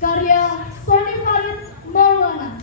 karya Sony Farid Maulana.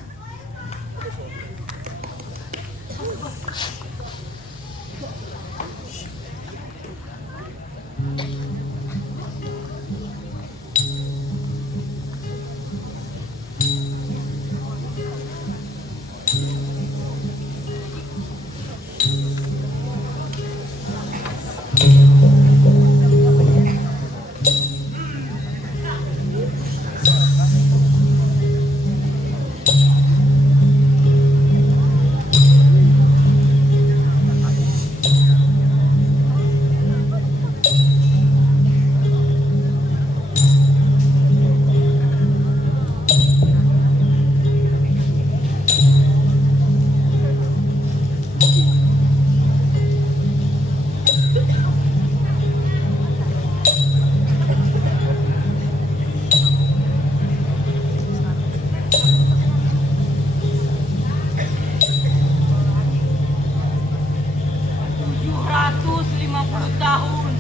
Tahun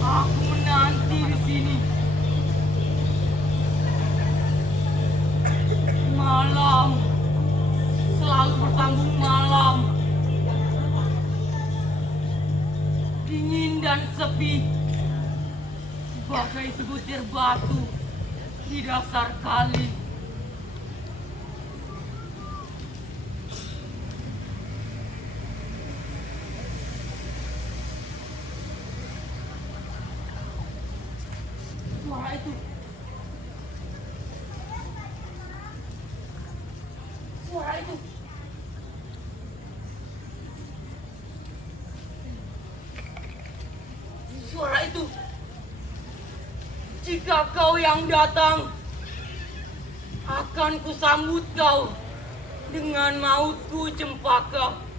aku menanti di sini. Malam selalu bersambung malam, dingin dan sepi, bagai sebutir batu di dasar kali. Suara itu. Suara itu. Suara itu. Jika kau yang datang, akan kusambut kau dengan mautku, Cempaka.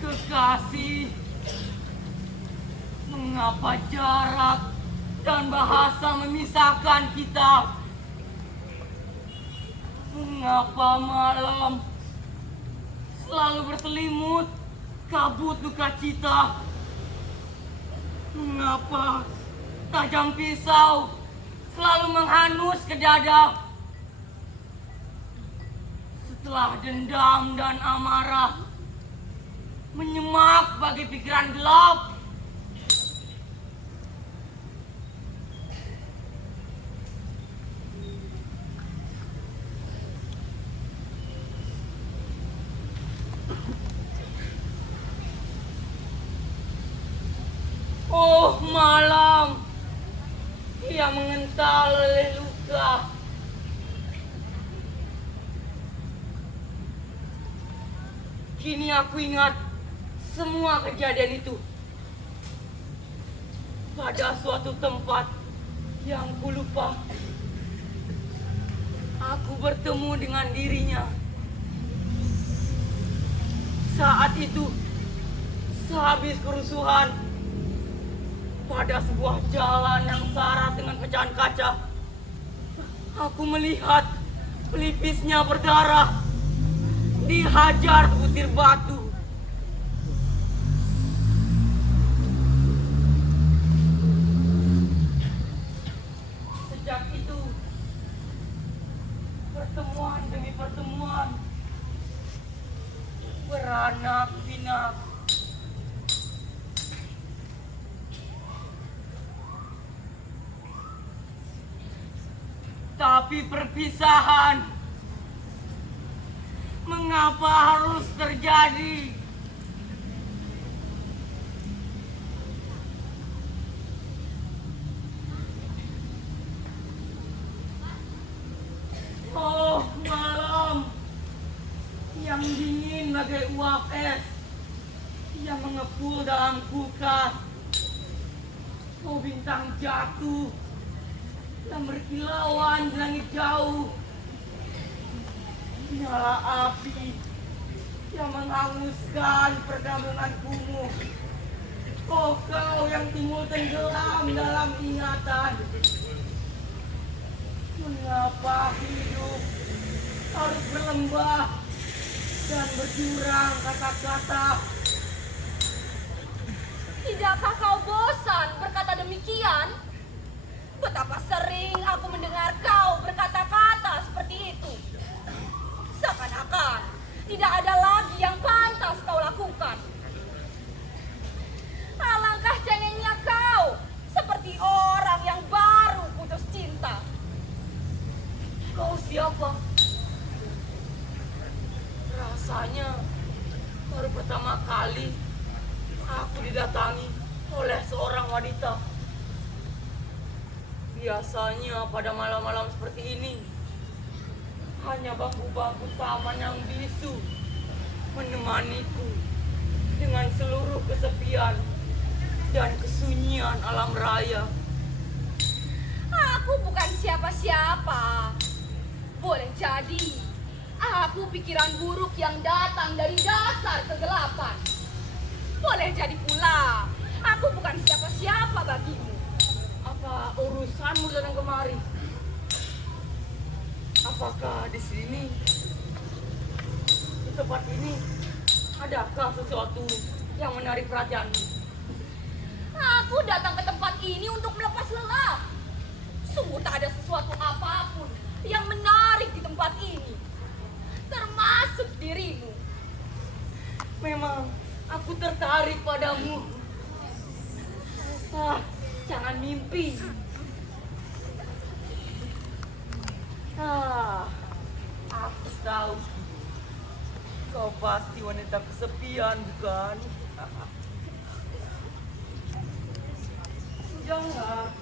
Kekasih, mengapa jarak dan bahasa memisahkan kita? Mengapa malam selalu berselimut kabut duka cita? Mengapa tajam pisau selalu menghanus ke dada? Setelah dendam dan amarah menyemak bagi pikiran gelap, oh malam yang mengental oleh luka. Kini aku ingat semua kejadian itu pada suatu tempat yang kulupa. Aku bertemu dengan dirinya. Saat itu, sehabis kerusuhan, pada sebuah jalan yang syarat dengan pecahan kaca, aku melihat pelipisnya berdarah, dihajar sebutir batu. Sejak itu, pertemuan demi pertemuan beranak pinak. Tapi perpisahan, mengapa harus terjadi? Oh malam yang dingin bagai uap es yang mengepul dalam kulkas. Oh bintang jatuh yang berkilauan di langit jauh. Nyala api yang menghanguskan perkampungan kumuh. Oh kau yang timbul tenggelam dalam ingatan, Mengapa hidup harus berlembah dan berjurang kata-kata? Tidakkah kau bosan berkata demikian? Betapa sering aku mendengar kau berkata-kata seperti itu. Seakan-akan tidak ada lagi yang pantas kau lakukan. Alangkah cengengnya kau, seperti orang yang baru putus cinta. Kau siapa? Rasanya baru pertama kali aku didatangi oleh seorang wanita. Biasanya pada malam-malam seperti ini hanya bangku-bangku taman yang bisu menemaniku dengan seluruh kesepian dan kesunyian alam raya. Aku bukan siapa-siapa. Boleh jadi aku pikiran buruk yang datang dari dasar kegelapan. Boleh jadi pula aku bukan siapa-siapa bagimu. Apa urusanmu datang kemari? Apakah di sini, di tempat ini, adakah sesuatu yang menarik perhatianmu? Aku datang ke tempat ini untuk melepas lelah. Sungguh tak ada sesuatu apapun yang menarik di tempat ini, termasuk dirimu. Memang aku tertarik padamu. Jangan mimpi. Aku tahu kau pasti wanita kesepian, bukan? Sudahlah,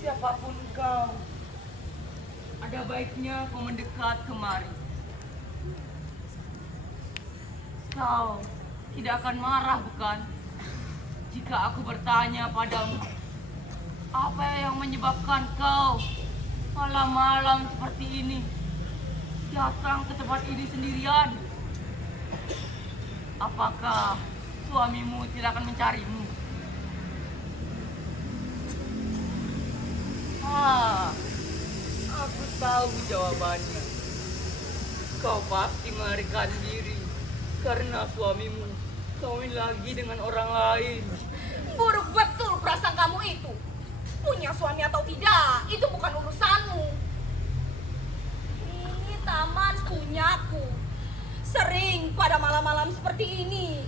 siapapun kau, ada baiknya kau mendekat kemari. Kau tidak akan marah, bukan? Jika aku bertanya padamu, apa yang menyebabkan kau malam-malam seperti ini datang ke tempat ini sendirian? Apakah suamimu tidak akan mencarimu? Aku tahu jawabannya. Kau pasti melarikan diri karena suamimu kawin lagi dengan orang lain. Buruk betul perasaan kamu itu. Punya suami atau tidak, itu bukan urusanmu. Ini taman punyaku. Sering pada malam-malam seperti ini,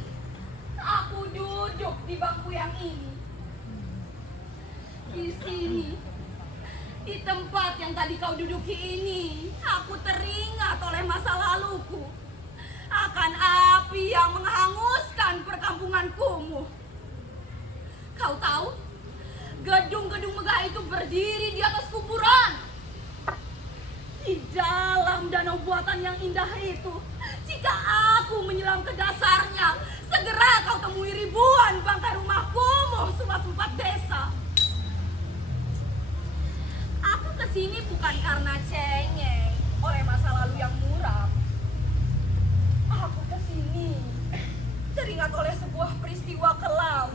aku duduk di bangku yang ini. Di sini, di tempat yang tadi kau duduki ini, aku teringat oleh masa laluku. Akan api yang menghanguskan perkampungan kumuh. Kau tahu, gedung-gedung megah itu berdiri di atas kuburan. Di dalam danau buatan yang indah itu, jika aku menyelam ke dasarnya, segera kau temui ribuan bangkai rumah kumuh seluas 4 desa. Aku kesini bukan karena cengeng oleh masa lalu yang muram. Aku kesini teringat oleh sebuah peristiwa kelam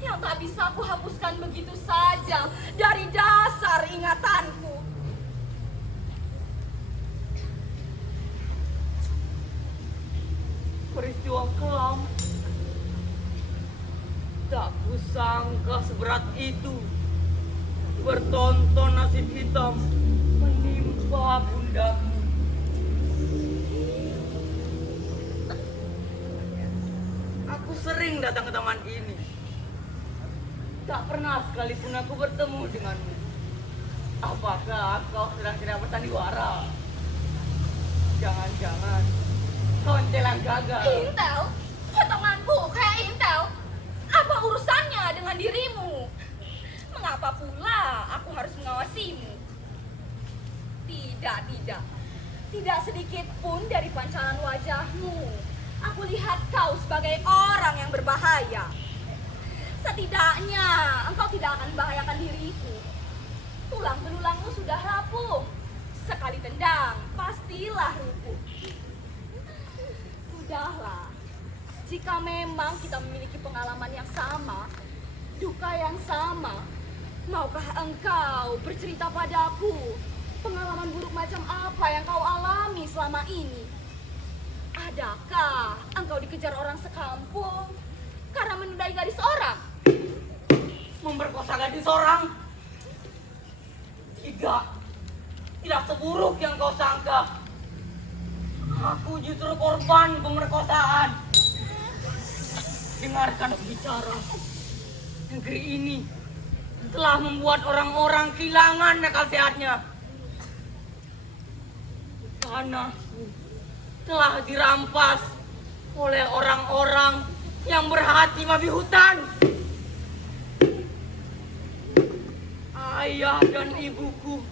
yang tak bisa aku hapuskan begitu saja dari dasar ingatanku. Peristiwa kelam. Tak kusangka seberat itu. Bertonton nasib hitam menimpa pundakmu. Aku sering datang ke taman ini. Tak pernah sekalipun aku bertemu denganmu. Apakah kau sedang tidak bersandiwara? Jangan-jangan kau entelang gagal. Intel? Potonganku kayak Intel? Apa urusannya dengan dirimu? Mengapa pula aku harus mengawasimu? Tidak, tidak. Tidak sedikit pun dari pancaran wajahmu aku lihat kau sebagai orang yang berbahaya. Setidaknya engkau tidak akan membahayakan diriku. Tulang belulangmu sudah rapuh. Sekali tendang, pastilah rubuh. Sudahlah. Jika memang kita memiliki pengalaman yang sama, duka yang sama, Maukah engkau bercerita padaku pengalaman buruk macam apa yang kau alami selama ini? Adakah engkau dikejar orang sekampung karena menodai gadis orang? Memperkosa gadis orang? Tidak. Tidak seburuk yang kau sangka. Aku justru korban pemerkosaan. Dengarkan aku bicara. Negeri ini telah membuat orang-orang kehilangan akal sehatnya. Tanah telah dirampas oleh orang-orang yang berhati babi hutan. Ayah dan ibuku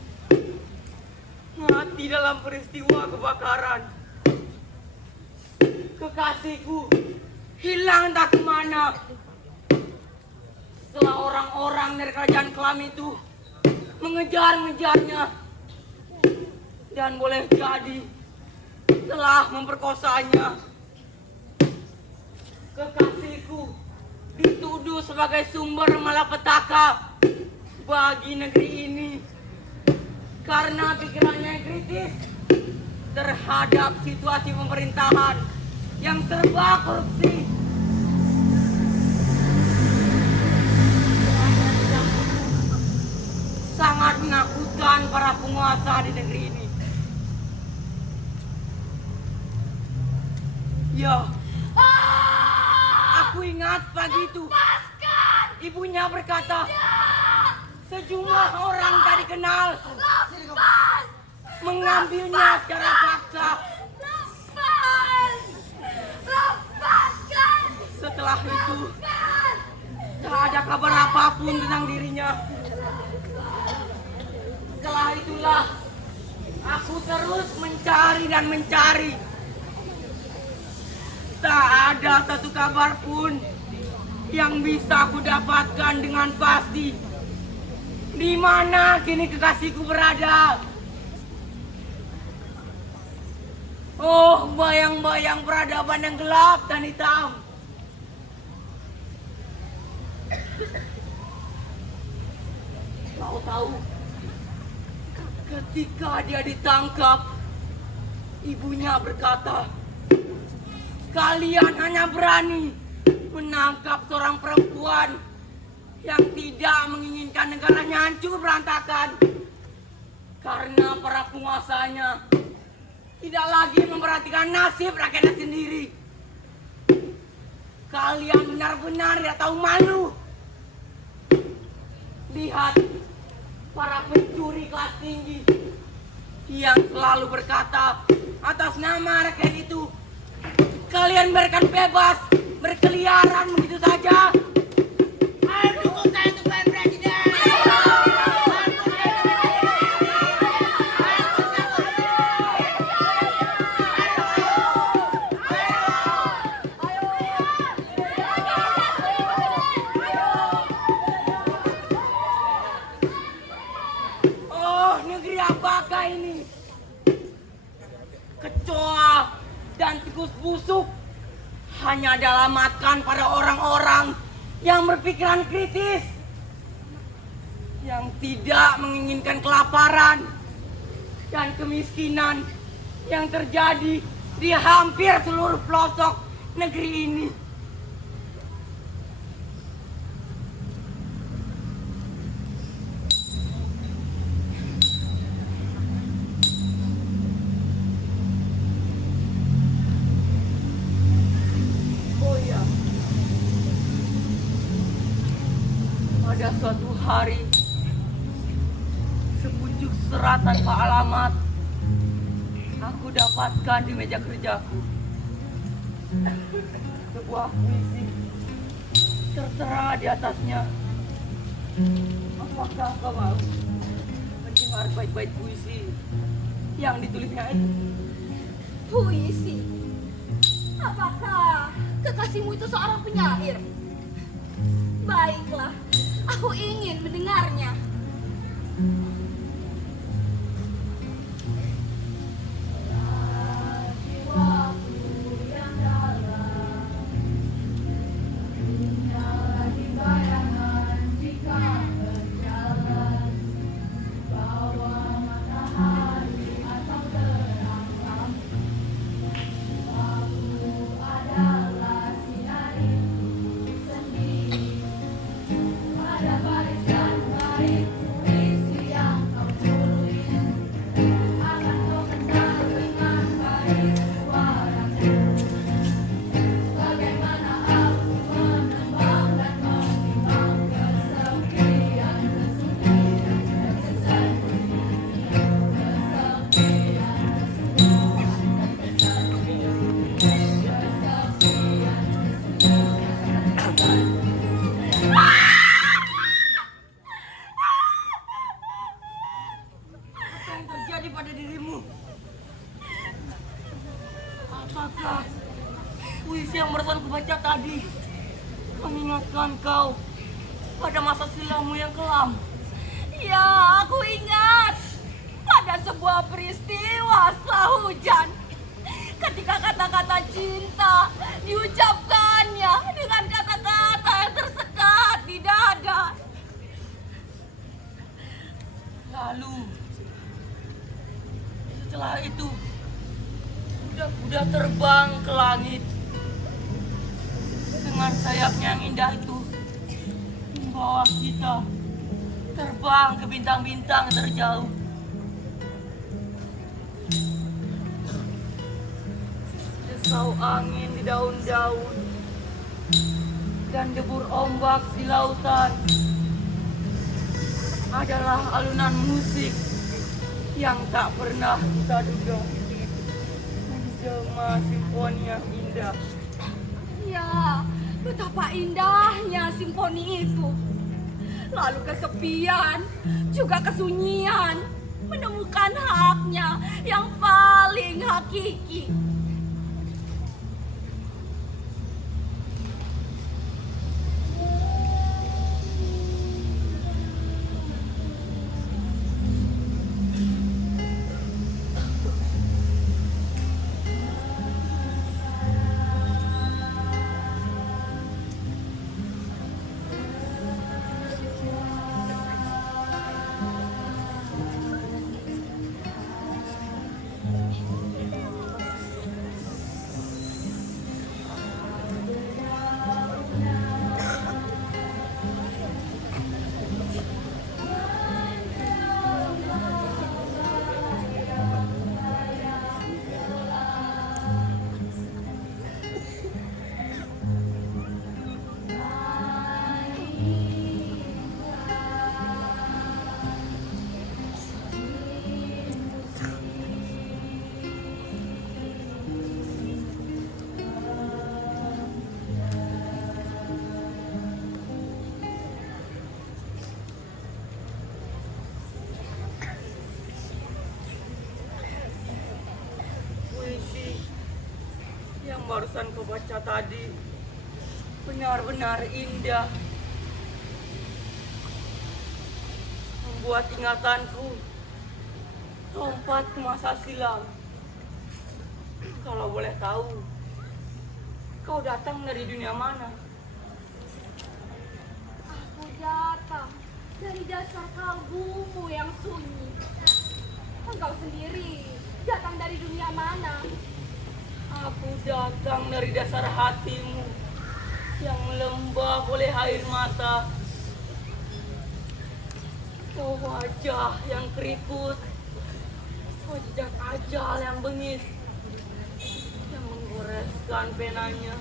mati dalam peristiwa kebakaran. Kekasihku hilang entah kemana. Setelah orang-orang dari kerajaan kelam itu mengejar-ngejarnya dan boleh jadi telah memperkosanya. Kekasihku dituduh sebagai sumber malapetaka bagi negeri ini karena pikirannya yang kritis terhadap situasi pemerintahan yang serba korupsi. Sangat menakutkan para penguasa di negeri ini. Ya, aku ingat pagi itu ibunya berkata sejumlah orang tak dikenal mengambilnya secara paksa. Setelah itu tak ada kabar apapun tentang dirinya. Setelah itulah aku terus mencari dan mencari. Tak ada satu kabar pun yang bisa aku dapatkan dengan pasti. Di mana kini kekasihku berada? Oh, bayang-bayang peradaban yang gelap dan hitam. Kau tahu, ketika dia ditangkap, ibunya berkata, kalian hanya berani menangkap seorang perempuan yang tidak menginginkan negaranya hancur berantakan karena para penguasanya tidak lagi memperhatikan nasib rakyatnya sendiri. Kalian benar-benar tidak tahu malu. Lihat para pencuri kelas tinggi yang selalu berkata atas nama rakyat itu, kalian biarkan bebas berkeliaran begitu saja. Ini kecoa dan tikus busuk hanya dialamatkan pada orang-orang yang berpikiran kritis, yang tidak menginginkan kelaparan dan kemiskinan yang terjadi di hampir seluruh pelosok negeri ini. Pada suatu hari, sepucuk serat tanpa alamat aku dapatkan di meja kerjaku. Sebuah puisi tertera di atasnya. Apakah kau mau mendengar bait-bait puisi yang ditulisnya itu? Puisi? Apakah kekasihmu itu seorang penyair? Baiklah, aku ingin mendengarnya. yang terjadi pada dirimu? Apakah puisi yang barusan kubaca tadi mengingatkan kau pada masa silammu yang kelam? Ya, aku ingat pada sebuah peristiwa setelah hujan. Ketika kata-kata cinta diucapkannya dengan kata-kata yang tersekat di dada. Lalu setelah itu kuda-kuda terbang ke langit dengan sayapnya yang indah itu membawa kita terbang ke bintang-bintang terjauh. Desau angin di daun-daun dan debur ombak di lautan adalah alunan musik yang tak pernah kita duga menjelma simfoni yang indah. Ya, betapa indahnya simfoni itu. Lalu kesepian, juga kesunyian menemukan haknya yang paling hakiki. Barusan kau baca tadi benar-benar indah, membuat ingatanku lompat ke masa silam. Kalau boleh tahu, kau datang dari dunia mana? Aku datang dari dasar kalbumu yang sunyi. Engkau sendiri datang dari dunia mana? Aku datang dari dasar hatimu yang melembab oleh air mata. Oh, wajah yang keriput, wajah ajal yang bengis, yang menggoreskan penanya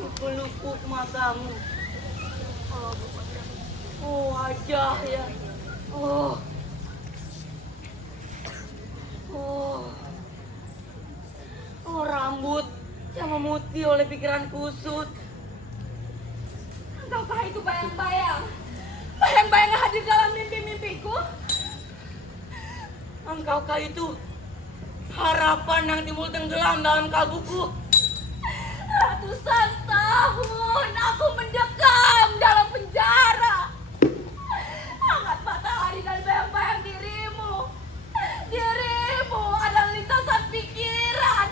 di pelupuk matamu. Oh, wajah ya. Oh. Oh, rambut yang memutih oleh pikiran kusut. Engkaukah itu bayang-bayang? Bayang-bayang yang hadir dalam mimpi-mimpiku? Engkaukah itu harapan yang timbul tenggelam dalam kalbuku? Ratusan tahun aku mendekam dalam penjara. Hangat matahari dan bayang-bayang dirimu. Dirimu adalah lintasan pikiran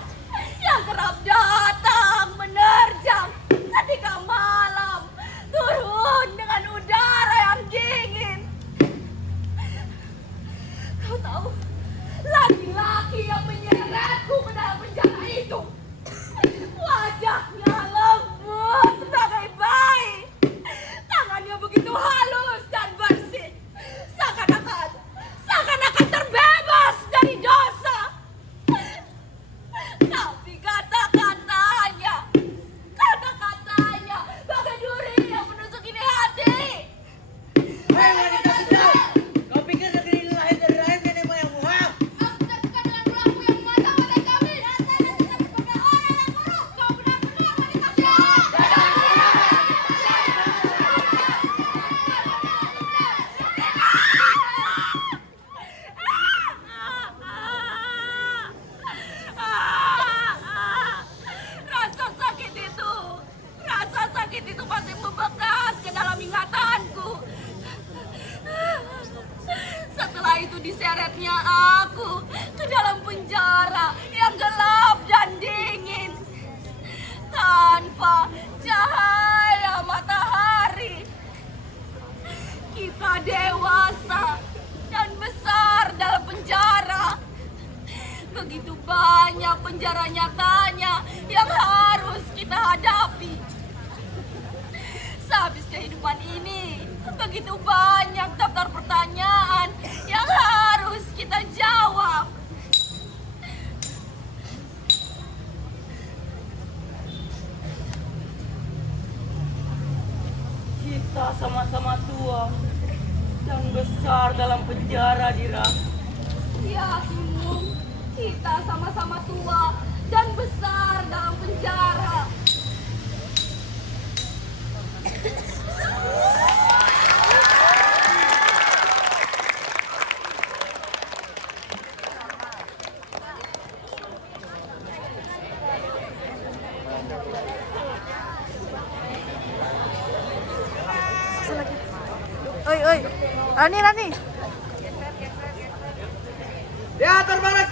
yang kerap datang menerjang ketika malam turun dengan udara yang dingin. Kau tahu, laki-laki yang menyeretku ke dalam penjara itu wajahnya lembut bagai bayi, tangannya begitu halus dan bersih, seakan-akan terbebas dari dosa. Tapi kata-katanya bagai duri yang menusuk ini hati. Hei wanita kecil, kau pikir negeri ini lahir dari rahim nenek moyangmu? Aku tak suka dengan pelaku yang memata-matai kami. Rasanya kita sebagai orang yang buruk. Kau benar-benar wanita jahat. terseretnya aku ke dalam penjara yang gelap dan dingin tanpa cahaya matahari. Kita dewasa dan besar dalam penjara. Begitu banyak penjara nyatanya yang harus kita hadapi. Sehabis kehidupan ini, begitu banyak daftar pertanyaan yang harus kita jawab. Kita sama-sama tua dan besar dalam penjara, Dira. Ya, Kimung, kita sama-sama tua dan besar dalam penjara. Oi, oi. Rani, Rani. Teater Barat